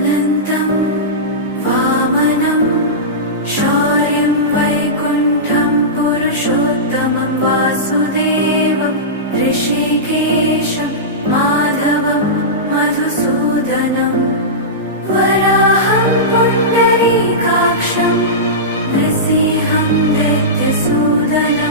अनन्तं वामनं शौर्यं वैकुण्ठं पुरुषोत्तमं वासुदेवं ऋषिकेशं माधवं मधुसूदनं वराहं पुण्डरीकाक्षं नृसिंहं दैत्यसूदनं